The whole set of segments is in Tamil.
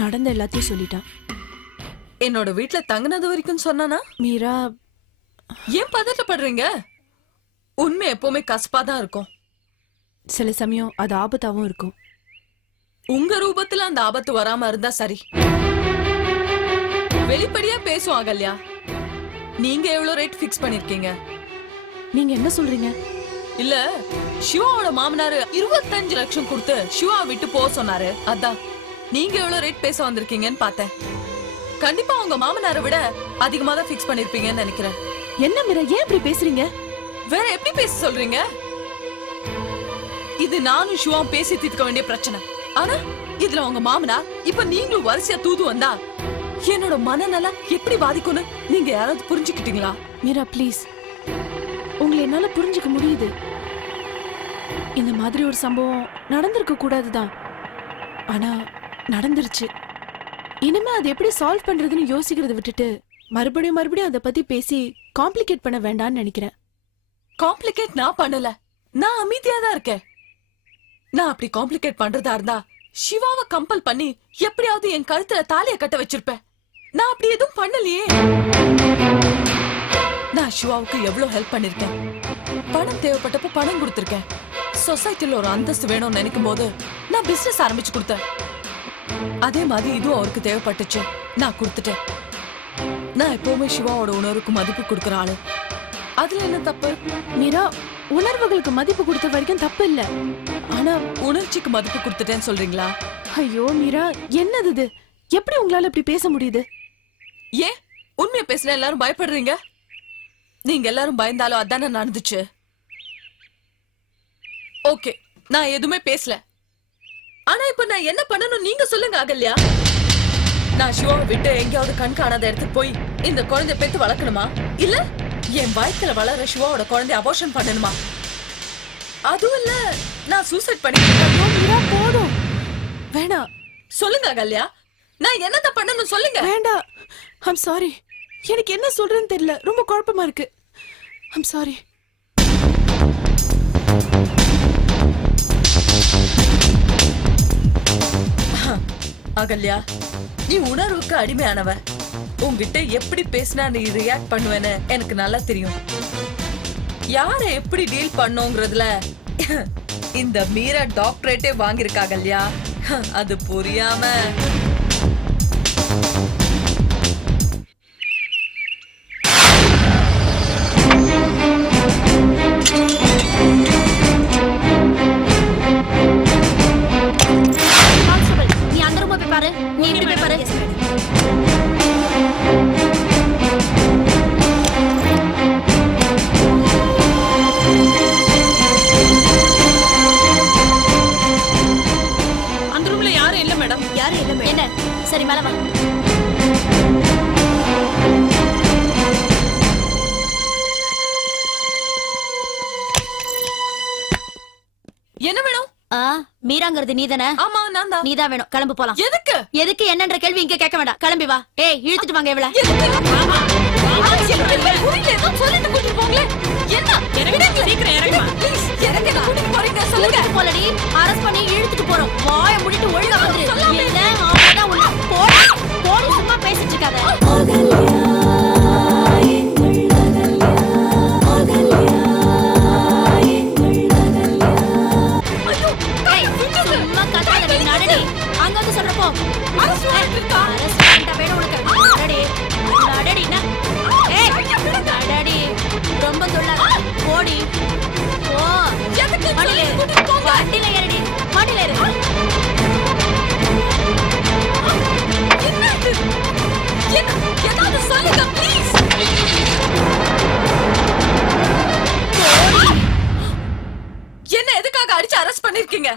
நடந்த எல்லாத்தையும் சொல்லிட்டான். என்னோட வீட்டுல தங்குனது வரைக்கும் சொன்னானா? மீரா, ஏன் பதட்டப்படுறீங்க? உண்மை எப்பவுமே கசப்பாதான் இருக்கும். சில சமயம் அது ஆபத்தாவும் இருக்கும். உங்க ரூபத்துல அந்த ஆபத்து வராம இருந்தா சரி. வெளிப்படையா பேசுவோம் அகல்யா. நீங்க எவ்வளவு ரேட் பிக்ஸ் பண்ணிருக்கீங்க? நீங்க என்ன சொல்றீங்க? இல்ல, சிவாவோட மாமனாரு 25 லட்சம் கொடுத்து சிவா விட்டு போக சொன்னாரு. அதான் நீங்க எவ்வளவு ரேட் பேச வந்திருக்கீங்கன்னு பார்த்தேன். கண்டிப்பா உங்க மாமனாரை விட அதிகமா தான் பிக்ஸ் பண்ணிருப்பீங்கன்னு நினைக்கிறேன். என்ன மீரா, ஏன் இப்படி பேசுறீங்க? வேற எப்படி பேச சொல்றீங்க? இது நானும் சிவாவும் பேசி தீர்க்க வேண்டிய பிரச்சனை. ஆனா இதுல உங்க மாமனார் இப்ப நீங்களும் வரிசையா தூது வந்தா என்னோட மனநலம் எப்படி பாதிக்கும்னு நீங்க யாராவது புரிஞ்சுக்கிட்டீங்களா? மீரா ப்ளீஸ், உங்களை என்னால புரிஞ்சுக்க முடியுது. இந்த மாதிரி ஒரு சம்பவம் நடந்திருக்க கூடாதுதான், ஆனா நடந்துருச்சு. இனிமே அது எப்படி சால்வ் பண்றதுன்னு யோசிக்கிறத விட்டுட்டு மறுபடியும் அதை பத்தி பேசி காம்ப்ளிகேட் பண்ண வேண்டாம்னு நினைக்கிறேன். காம்ப்ளிகேட் நான் பண்ணல, நான் அமைதியா தான் இருக்கேன். நான் அப்படி காம்ப்ளிகேட் பண்றதா இருந்தா சிவாவை கம்பல் பண்ணி எப்படியாவது என் கழுத்துல தாலிய கட்ட வச்சிருப்பேன். நான் அப்படி எதுவும் பண்ணலையே. நான் சிவாவுக்கு எவ்வளவு ஹெல்ப் பண்ணிருக்கேன். பணம் தேவைப்பட்டப்ப பணம் கொடுத்திருக்கேன். சொசைட்டில ஒரு அந்தஸ்து வேணும்னு நினைக்கும் போது நான் பிசினஸ் ஆரம்பிச்சு கொடுத்தேன். அதே மாதிரி இதுவும் அவருக்கு தேவைப்பட்டுச்சு, நான் கொடுத்துட்டேன். நான் எப்பவுமே சிவாவோட உணர்வுக்கு மதிப்பு கொடுக்கற ஆளு. அதுல என்ன தப்பு? மீரா, உணர்வுகளுக்கு மதிப்பு கொடுத்த வரைக்கும் தப்பு இல்ல, ஆனா உணர்ச்சிக்கு மதிப்பு கொடுத்துட்டேன்னு சொல்றீங்களா? ஐயோ மீரா, என்னது இது? எப்படி உங்களால இப்படி பேச முடியுது? ஏன் உண்மையை பேசினா எல்லாரும் பயப்படுறீங்க? நீங்க எல்லாரும் பயந்தாலும் அதானே நடந்துச்சு. ஓகே, நான் எதுவுமே பேசல. ஆனா இப்ப நான் என்ன பண்ணணும் நீங்க சொல்லுங்க அகல்யா. நான் சிவாவை விட்டு எங்கேயாவது கண் காணாத இடத்துக்கு போய் இந்த குழந்தை பெத்து வளர்க்கணுமா? இல்ல என் வயித்துல வளர சிவாவோட குழந்தை அபார்ஷன் பண்ணணுமா? அதுவும் இல்ல நான் சூசைட் பண்ணிக்கிறேன். போதும், வேணாம். சொல்லுங்க அகல்யா, நான் என்னதான் பண்ணணும் சொல்லுங்க. வேண்டாம், ஐம் சாரி. எனக்கு என்ன சொல்றேன்னு தெரியல, ரொம்ப குழப்பமா இருக்கு. I'm sorry. அகல்யா, நீ உணர்வுக்கு அடிமையானவ. உன்கிட்ட எப்படி பேசினா நீ ரியாக்ட் பண்ணுவேன்னு எனக்கு நல்லா தெரியும். யார எப்படி டீல் பண்ணோங்கிறதுல இந்த மீரா டாக்டரேட்டே வாங்கியிருக்கா அகல்யா. அது புரியாம நீ அந்த ரூம் போய் பாரு, நீ இங்க போய் பாரு. அந்த ரூம்ல யாரும் இல்ல மேடம். யாரும் இல்ல மேடம். என்ன? சரி மேல வா. என்ன வேணும்? மீராங்கிறது நீதானே? ஆமா, நான் தான். நீதான் வேணும். கிளம்பு போலாம். எதுக்கு? எதுக்கு என்னன்ற கேள்வி இங்க கேட்க வேண்டாம். கிளம்பி வா. ஏய், இழுத்துட்டு வாங்க இவள. போலடி, அரஸ்ட் பண்ணி இழுத்துட்டு போறோம். வாய மூடிட்டு ஒழுங்கா வந்துரு. என்ன ஆமாதான் உள்ள. போடி போடி, சும்மா பேசிட்டு இருக்காத. சும்மா கத்தாத, நீ நடடி. அங்க வந்து சொல்றப்போ அரஸ்ட் வேணும் உனக்கு. நடடி நடடினா. ஏய் நடடி, ரொம்ப தொல்லாத. போடி போ. வண்டியில ஏறடி, வண்டியில ஏறு. ஏதாவது சொல்லுங்க ப்ளீஸ். என்ன எதுக்காக அடிச்சு அரெஸ்ட் பண்ணிருக்கீங்க?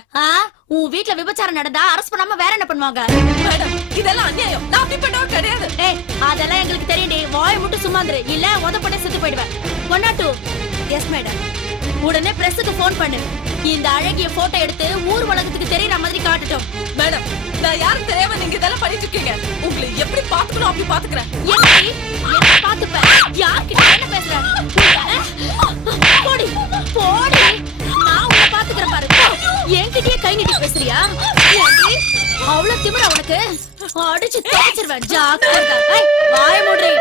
உன் வீட்ல விபச்சாரம் நடந்தா அரெஸ்ட் பண்ணாம வேற என்ன பண்ணுவாங்க? மேடம், இதெல்லாம் அநியாயம். நான் அப்படி பண்ணவே கிடையாது. ஏய், அதெல்லாம் எங்களுக்கு தெரியும்டி. வாயை மட்டும் சும்மாந்துரு, இல்ல உதப்பட்டே செத்து போயிடுவேன். 102. Yes madam. உடனே பிரஸ்ஸுக்கு ஃபோன் பண்ணு. இந்த அழகிய போட்டோ எடுத்து ஊர் உலகத்துக்கு தெரியற மாதிரி காட்டட்டும். மேடம், நான் யாரும் தெரியாம நீங்க இதெல்லாம் பண்ணிட்டு இருக்கீங்க. உங்களை எப்படி பாத்துக்கணும் அப்படி பாத்துக்கிறேன். என்ன பாத்துப்ப? யார்கிட்ட என்ன பேசுற? போடி போடி. நான் உன்னை பாத்துக்கிறேன் பாரு. என்கிட்டயே கை நீட்டி பேசுறியா? ஏண்டி? அவ்வளவு திமிரா உனக்கு? அடிச்சு துவைச்சிருவேன். ஜாக்கிரதை. ஏய், வாய மூடுறி.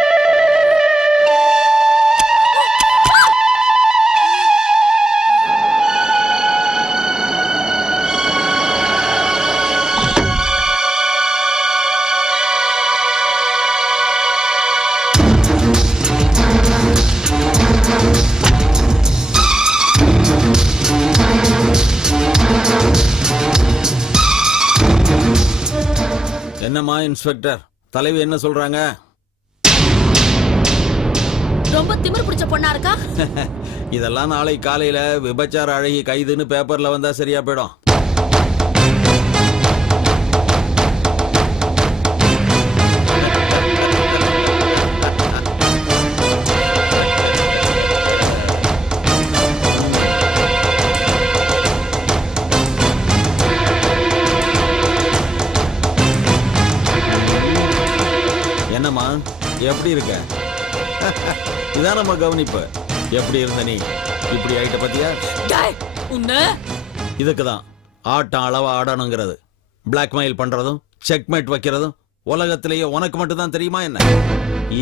என்னம்மா இன்ஸ்பெக்டர், தலைவி என்ன சொல்றாங்க? ரொம்ப திமிரு பிடிச்ச பொண்ணா இருக்கா? இதெல்லாம் நாளை காலையில விபச்சார அழகி கைதுன்னு பேப்பர்ல வந்தா சரியா போயிடும். என்னம்மா எப்படி இருக்க? இதான் நம்ம கவனிப்பு. எப்படி இருந்த நீ? இப்படி ஆயிட்ட பத்தியா? டேய், உன்னை இதுக்குதான் ஆட்டம் அளவா ஆடணுங்கிறது. பிளாக்மெயில் பண்றதும் செக்மேட் வைக்கிறதும் உலகத்திலேயே உனக்கு மட்டும் தான் தெரியுமா என்ன?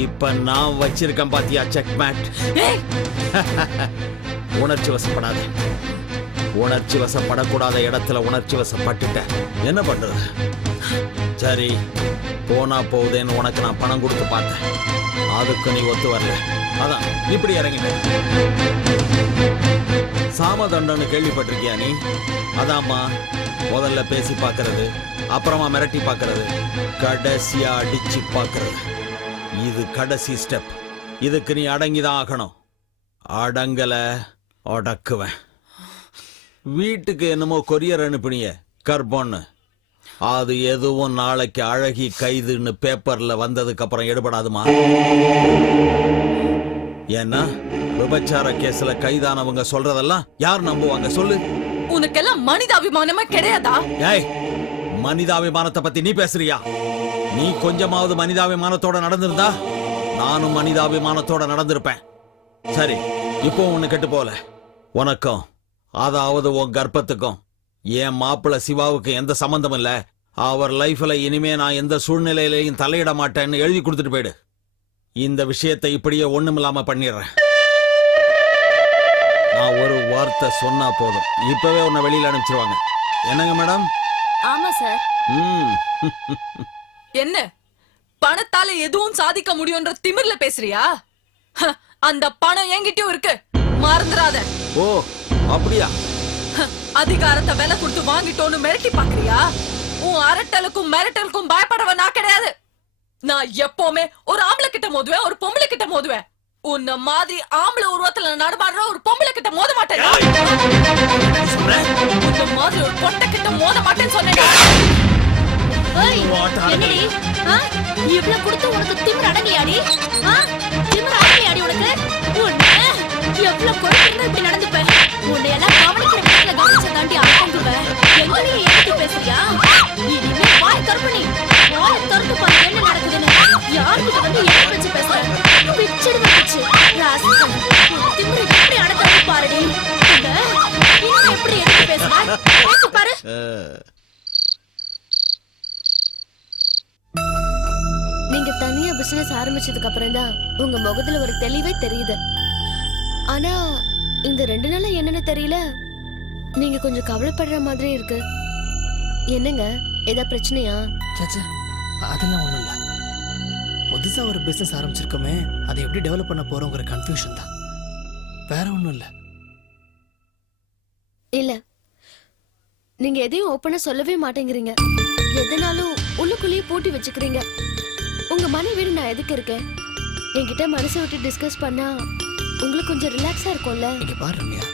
இப்ப நான் வச்சிருக்கேன் பாத்தியா செக்மேட். ஏய், உணர்ச்சி வசப்படாத. உணர்ச்சி வசப்படக்கூடாத இடத்துல உணர்ச்சி வசப்பட்டுட்ட என்ன பண்றது? சரி, போனா போகுதேன்னு உனக்கு நான் பணம் கொடுத்து பார்த்தேன். அதுக்கு நீ ஒத்து வரல. அதான் இப்படி இறங்கிட்ட. சாம தண்டனை கேள்விப்பட்டிருக்கியா நீ? அதாம்மா, முதல்ல பேசி பார்க்கறது, அப்புறமா மிரட்டி பார்க்கறது, கடைசியா அடிச்சு பார்க்கறது. இது கடைசி ஸ்டெப். இதுக்கு நீ அடங்கிதான் ஆகணும். அடங்கல அடக்குவேன். வீட்டுக்கு என்னமோ கொரியர் அனுப்பினிய கர்ப்பம்னு, அது எதுவும் நாளைக்கு அழகி கைதுன்னு பேப்பர்ல வந்ததுக்கு அப்புறம் எடுபடாதுமா. ஏன்னா விபச்சார கேஸ்ல கைதானவங்க சொல்றதெல்லாம் யார் நம்புவாங்க சொல்லு? உனக்கெல்லாம் மனிதாபிமானமே கிடையாதா? ஏய், மனிதாபிமானத்தை பத்தி நீ பேசுறியா? நீ கொஞ்சமாவது மனிதாபிமானத்தோட நடந்திருந்தா நானும் மனிதாபிமானத்தோட நடந்திருப்பேன். சரி, இப்போ ஒண்ணு கெட்டு போல. உனக்கும் அதாவது உன் கர்ப்பத்துக்கும் என் மாப்பிள்ள சிவாவுக்கு எந்த சம்பந்தம் இல்ல. அவர் லைஃப்ல இனிமே நான் எந்த சூழ்நிலையிலையும் தலையிட மாட்டேன்னு எழுதி கொடுத்துட்டு போயிடு. இந்த விஷயத்தை இப்படியே ஒண்ணுமில்லாம பண்ணிடுறேன். நான் ஒரு வார்த்தை சொன்னா போதும், இப்பவே உன்னை வெளியில அனுப்பிச்சிருவாங்க. என்னங்க மேடம்? ஆமா சார். என்ன பணத்தால எதுவும் சாதிக்க முடியும்ன்ற திமிர்ல பேசுறியா? அந்த பணம் என்கிட்டயும் இருக்கு, மறந்துடாத. ஓ, அப்படியா? அதிகாரத்தை விலை கொடுத்து வாங்கிட்டோன்னு மிரட்டி பாக்குறியா? உன் அரட்டலுக்கும் மிரட்டலுக்கும் பயப்படவ நான் கிடையாது. நான் எப்பவுமே ஒரு ஆம்பளை கிட்ட மோதுவேன், ஒரு பொம்பளை கிட்ட மோதுவேன். உன்ன மாதிரி ஆம்பளை உருவத்துல நடமாடுற ஒரு பொம்பளை கிட்ட மோத மாட்டேன். உன்ன மாதிரி ஒரு பொட்டை கிட்ட மோத மாட்டேன்னு சொன்னேன். என்னடி இவ்வளவு கொடுத்து உனக்கு திமிர் அடங்கியாடி? திமிர் அடங்கியாடி உனக்கு? உன்னை எவ்வளவு கொடுத்து இப்படி நடந்துப்பேன். உன்னை எல்லாம் கவனிக்கிற இடத்துல கவனிச்ச தாண்டி அடங்குவேன். எங்களையும் ஏற்றி பேசுறியா? இனிமே வாய் திறப்பு. வாய் திறந்து பாரு என்ன நடக்குதுன்னு. யாருக்கு வந்து என்ன வச்சு பேசுறேன்? பிச்சுடு வச்சு திமிரு எப்படி அடக்கிறது பாருடி. இன்னும் எப்படி எடுத்து பேசுறேன் பேசு பாரு. நீங்க தனியா பிசினஸ் ஆரம்பிச்சதுக்கு அப்புறம் தான் உங்க முகத்துல ஒரு தெளிவே தெரியுது. ஆனா இந்த 2 நாளா என்னன்னு தெரியல, நீங்க கொஞ்சம் கவலைப்படுற மாதிரி இருக்கு. என்னங்க, ஏதா பிரச்சனையா? சாச்சா, அதெல்லாம் ஒண்ணும் இல்ல. புதுசா ஒரு பிசினஸ் ஆரம்பிச்சிருக்கோமே, அதை எப்படி டெவலப் பண்ண போறோங்கிற கன்ஃபியூஷன் தான், வேற ஒண்ணும் இல்ல. இல்ல, நீங்க எதையும் ஓப்பனா சொல்லவே மாட்டேங்கிறீங்க. எதனாலும் உள்ளுக்குள்ளேயே பூட்டி வச்சுக்கிறீங்க. உங்க மனைவி நான் எதுக்கு இருக்கேன்? என்கிட்ட மனசை விட்டு டிஸ்கஸ் பண்ணா உங்களுக்கு கொஞ்சம் ரிலாக்ஸா இருக்கும்ல. இங்க பாரு ரம்யா,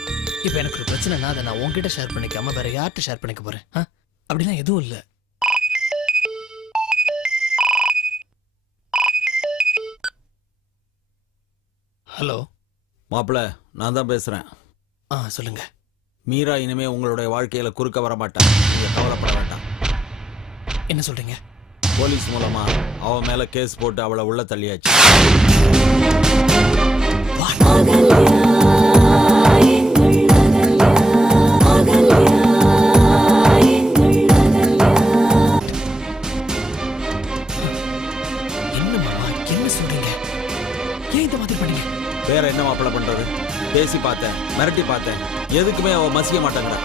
இப்ப எனக்கு ஒரு பிரச்சனைனா அதை நான் உன்கிட்ட ஷேர் பண்ணிக்காம வேற யார்கிட்ட ஷேர் பண்ணிக்க போறேன்? அப்படிலாம் எதுவும் இல்ல. ஹலோ மாப்பிள்ள, நான் தான் பேசுறேன். சொல்லுங்க. மீரா இனிமே உங்களுடைய வாழ்க்கையில குறுக்க வர மாட்டான். நீங்க கவலைப்பட வேண்டாம். என்ன சொல்றீங்க? போலீஸ் மூலமா அவ மேல கேஸ் போட்டு அவளை உள்ள தள்ளியாச்சு. What? ஏன் இந்த மாதிரி பண்ணீங்க? வேற என்ன மாப்பிள்ள பண்றது? பேசி பார்த்தேன், மிரட்டி பார்த்தேன், எதுக்குமே அவ மசிக்க மாட்டேங்கிறா.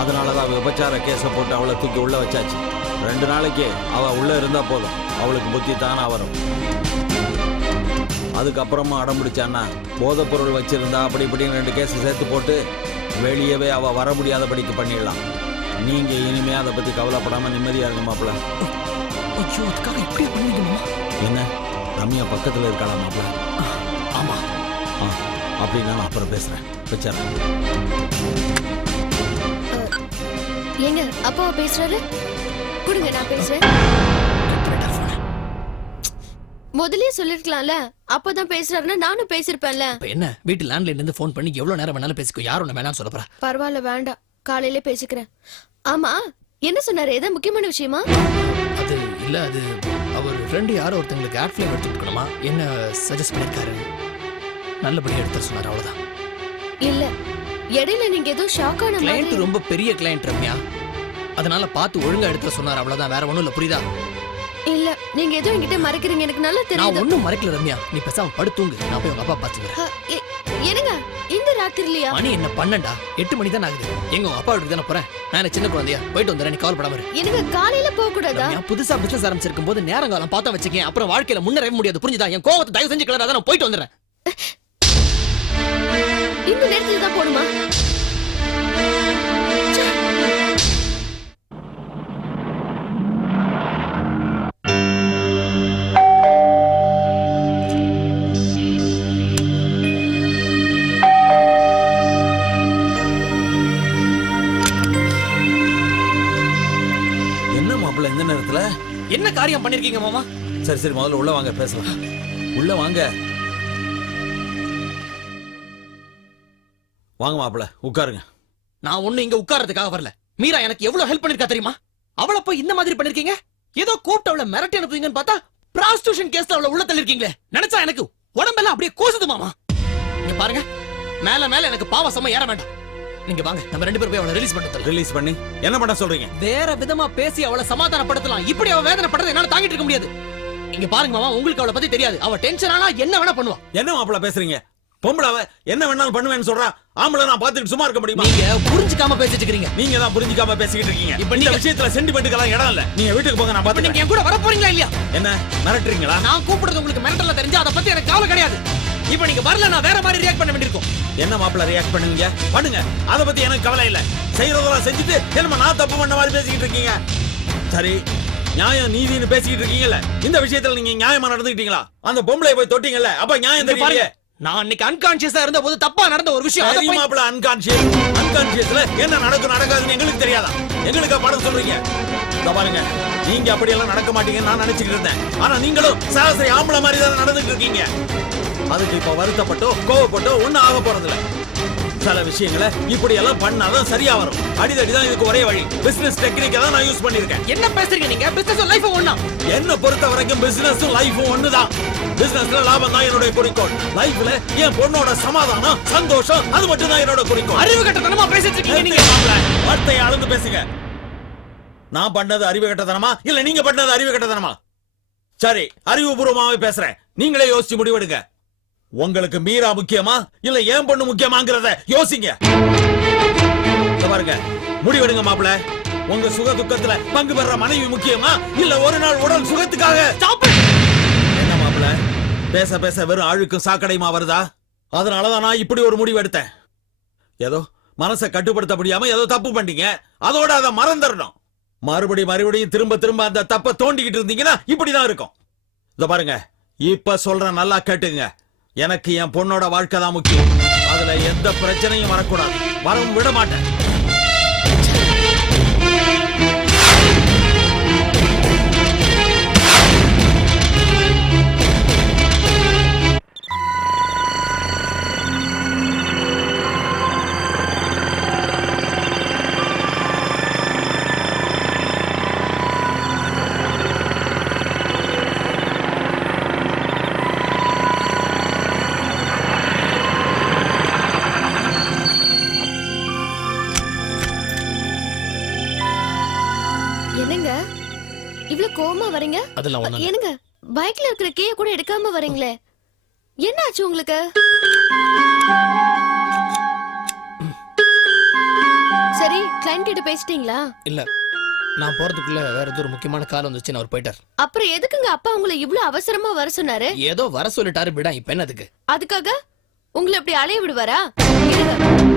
அதனாலதான் அவ விபச்சார கேஸை போட்டு அவளை தூக்கி உள்ள வச்சாச்சு. 2 நாளைக்கு அவ உள்ள இருந்தா போதும், அவளுக்கு புத்தி தானா வரும். அதுக்கப்புறமா அடம் பிடிச்சான்னா போதைப் பொருள் வச்சிருந்தா அப்படி இப்படின்னு 2 கேஸ் சேர்த்து போட்டு வெளியவே அவ வர முடியாதபடிக்கு பண்ணிடலாம். நீங்க இனிமே அதை பத்தி கவலைப்படாம நிம்மதியா இருங்க மாப்பிள்ள. ஐயோ, அதுக்காக இப்படியே பண்ணுவீங்க மாமா? என்ன, ரம்யா பக்கத்துல இருக்காளா மாப்பிள்ள? ஆமா. அப்படின்னா நான் அப்புறம் பேசுறேன். வச்சிடறேன். ஏங்க அப்பா பேசுறாரு, கொடுங்க நான் பேசுறேன். முதல்லயே சொல்லிருக்கலாம்ல, அப்பதான் பேசுறாருன்னா நானும் பேசிருப்பேன்ல. இப்ப என்ன, வீட்டு லேண்ட்லைன்ல இருந்து ஃபோன் பண்ணி எவ்வளவு நேரம் வேணாலும் பேசிக்கோ. யாரும் ஒண்ணு வேணாம்னு சொல்ல போறா? பரவாயில்ல, வேண்டாம், காலையிலே பேசிக்கிறேன். ஆமா, என்ன சொன்னாரு? ஏதாவது முக்கியமான விஷயமா? அது இல்ல, அது அவர் ஃப்ரெண்டு யாரோ ஒருத்தங்களுக்கு ஆட் ஃபிலிம் எடுத்துட்டு இருக்கணுமா, என்ன சஜஸ்ட் பண்ணிருக்காரு. நல்லபடியா எடுத்து சொன்னாரு, அவ்வளவுதான். இல்ல, இடையில நீங்க ஏதோ ஷாக் ஆன கிளையண்ட் மாதிரி. ரொம்ப பெரிய கிளையண்ட் ரம்யா, அதனால பார்த்து ஒழுங்கா எடுத்து சொன்னாரு, அவ்வளவுதான். வேற ஒண்ணும் இல்ல, புரியுதா? இல்ல, நீங்க ஏதோ என்கிட்ட மறைக்கிறீங்க, எனக்கு நல்லா நான் தெரியுது. ஒண்ணும் மறைக்கல ரம்யா, நீ பேசாம படுத்தூங்கு. நான் போய் உங்க அப்பா பாத்துக்கிறேன். என்னங்க இந்த ராத்திரிலையா? மணி என்ன 12டா? 8 மணி தான் ஆகுது. எங்க உங்க அப்பா வீட்டுக்கு தானே போறேன். நான் சின்ன குழந்தையா, போயிட்டு வந்துடுறேன். நீ கவலைப்படாம இரு. எனக்கு காலையில போக கூடாதா? ரம்யா, புதுசா பிசினஸ் ஆரம்பிச்சிருக்கும் போது நேரம் காலம் பார்த்தா வச்சுக்கேன், அப்புறம் வாழ்க்கையில முன்னேறவே முடியாது, புரிஞ்சுதா? என் கோவத்தை தயவு செஞ்சு கிளறாத, நான் போயிட்டு வந்துடுறேன். இந்த நேரத்துல தான் போணுமா? என்ன மாப்பிள்ள இந்த நேரத்துல? என்ன காரியம் பண்ணிருக்கீங்க மாமா? சரி சரி, முதல்ல உள்ள வாங்க, பேசலாம். உள்ள வாங்க. வாங்க மாப்பிள்ள, உட்காருங்க. நான் ஒண்ணு இங்க உட்கார்றதுக்காக வரல. மீரா எனக்கு எவ்வளவு ஹெல்ப் பண்ணிருக்கா தெரியுமா? அவளை போய் இந்த மாதிரி பண்ணிருக்கீங்க. ஏதோ கூப்பிட்டு அவளை மிரட்டி அனுப்புவீங்கன்னு பார்த்தா பிராஸ்டியூஷன் கேஸ்ல அவளை உள்ள தள்ளிருக்கீங்களே. நினைச்சா எனக்கு உடம்பெல்லாம் அப்படியே கூசுது மாமா. நீங்க பாருங்க, மேல மேல எனக்கு பாவசமா ஏற வேண்டாம். நீங்க வாங்க, நம்ம 2 பேரும் போய் அவளை ரிலீஸ் பண்ணி ரிலீஸ் பண்ணி என்ன பண்ண சொல்றீங்க? வேற விதமா பேசி அவளை சமாதானப்படுத்தலாம். இப்படி அவ வேதனைப்படுறதை என்னால தாங்கிட்டு இருக்க முடியாது. இங்க பாருங்க மாமா, உங்களுக்கு அவளை பத்தி தெரியாது. அவ டென்ஷன் ஆனா என்ன வேணா பண்ணுவா. என்ன மாப்பிள்ள பேசுறீங்க? பொம்பளாவ என்ன வேணாலும் பண்ணுவேன்னு சொல்றா. ஆம்பளை நான் பார்த்துட்டு சும்மா இருக்க முடியுமா? நீங்க புரிஞ்சுக்காம பேசிட்டு இருக்கீங்க. நீங்க தான் புரிஞ்சுக்காம பேசிக்கிட்டு இருக்கீங்க. இப்ப இந்த நீங்க விஷயத்துல சென்டிமெண்ட்டுக்கெல்லாம் இடம் இல்ல. நீங்க வீட்டுக்கு போங்க, நான் இப்ப நீங்க பாத்துக்கிறேன். என் கூட வர போறீங்களா இல்லையா? என்ன மிரட்டுறீங்களா? நான் கூப்பிடுறது உங்களுக்கு மென்டலா தெரிஞ்சா அதை பத்தி எனக்கு கவலை கிடையாது. இப்ப நீங்க வரல, நான் வேற மாதிரி ரியாக்ட் பண்ண வேண்டியிருக்கும். என்ன மாப்பிள்ள ரியாக்ட் பண்ணுவீங்க? பண்ணுங்க, அத பத்தி எனக்கு கவலை இல்ல. செய்யறதெல்லாம் செஞ்சுட்டு என்னமா நான் தப்பு பண்ண மாதிரி பேசிக்கிட்டு இருக்கீங்க. சரி, நியாயம் நீதினு பேசிக்கிட்டு இருக்கீங்கல்ல, இந்த விஷயத்துல நீங்க நியாயமா நடந்துக்கிட்டீங்களா? அந்த பொம்பளை போய் தொட்டீங்கல்ல, அப்ப நியாயம் தெரியலையே. நான் அன்னைக்கு அன்கான்ஷியஸா இருந்த போது தப்பா நடந்த ஒரு விஷயம். அதை போய் மாப்பிள்ள அன்கான்ஷியஸ்ல என்ன நடக்கும் நடக்காதுன்னு எங்களுக்கு தெரியாதா? எங்களுக்கு படம் சொல்றீங்க. இத பாருங்க, நீங்க அப்படியெல்லாம் நடக்க மாட்டீங்கன்னு நான் நினைச்சுக்கிட்டு இருந்தேன். ஆனா நீங்களும் சராசரி ஆம்பளை மாதிரி தான் நடந்துட்டு இருக்கீங்க. அதுக்கு இப்ப வருத்தப்பட்டோ கோவப்பட்டோ ஒண்ணும் ஆக போறதில்ல. சில விஷயங்களை இப்படி எல்லாம் பண்ணாதான் சரியா வரும். அடிதடி தான் இதுக்கு ஒரே வழி. பிசினஸ் டெக்னிக்கை தான் நான் யூஸ் பண்ணிருக்கேன். என்ன பேசுறீங்க நீங்க? பிசினஸ் லைஃப் ஒண்ணா? என்ன பொறுத்த வரைக்கும் பிசினஸும் லைஃபும் ஒண்ணுதான். பிசினஸ்ல லாபம் தான் என்னோட குறிக்கோள். லைஃப்ல என் பொண்ணோட சமாதானம், சந்தோஷம், அது மட்டும் தான் என்னோட குறிக்கோள். அறிவு கட்டத்தனமா பேசிட்டு இருக்கீங்க நீங்க. வார்த்தையை அளந்து பேசுங்க. நான் பண்ணது அறிவு கட்டத்தனமா இல்ல நீங்க பண்ணது அறிவு கட்டத்தனமா? சரி, அறிவுபூர்வமாவே பேசுறேன். நீங்களே யோசிச்சு முடிவெடுங்க. உங்களுக்கு மீரா முக்கியமா இல்ல ஏன் பொண்ணு முக்கியமாங்கிறத யோசிங்க. பாருங்க, முடிவெடுங்க மாப்பிள்ள. உங்க சுக துக்கத்துல பங்கு பெற மனைவி முக்கியமா இல்ல ஒரு நாள் உடல் சுகத்துக்காக? என்ன மாப்பிள்ள, பேச பேச வெறும் அழுக்கும் சாக்கடைமா வருதா? அதனாலதான் நான் இப்படி ஒரு முடிவு எடுத்தேன். ஏதோ மனசை கட்டுப்படுத்த முடியாம ஏதோ தப்பு பண்ணீங்க, அதோட அதை மறந்துடணும். மறுபடியும் திரும்ப திரும்ப அந்த தப்ப தோண்டிக்கிட்டு இருந்தீங்கன்னா இப்படிதான் இருக்கும். இத பாருங்க, இப்ப சொல்றேன், நல்லா கேட்டுங்க. எனக்கு என் பொண்ணோட வாழ்க்கை தான் முக்கியம். அதுல எந்த பிரச்சனையும் வரக்கூடாது, வரவும் விட மாட்டேன். என்னங்க இவ்ளோ கோவமா வரீங்க? அதெல்லாம் ஒண்ணு இல்ல. என்னங்க பைக்ல இருக்கிற கீயை கூட எடுக்காம வரீங்களே? என்னாச்சு உங்களுக்கு? சரி, கிளைண்ட் கிட்ட பேசிட்டீங்களா? இல்ல, நான் போறதுக்குள்ள வேற ஏதோ ஒரு முக்கியமான கால் வந்துச்சு, அவர் போயிட்டார். அப்புறம் எதுக்குங்க அப்பா உங்களை இவ்ளோ அவசரமா வர சொன்னாரு? ஏதோ வர சொல்லிட்டாரு, விடா. இப்ப என்னதுக்கு? அதுக்காக உங்களை அப்படி அலைய விடுவாரா? இருங்க.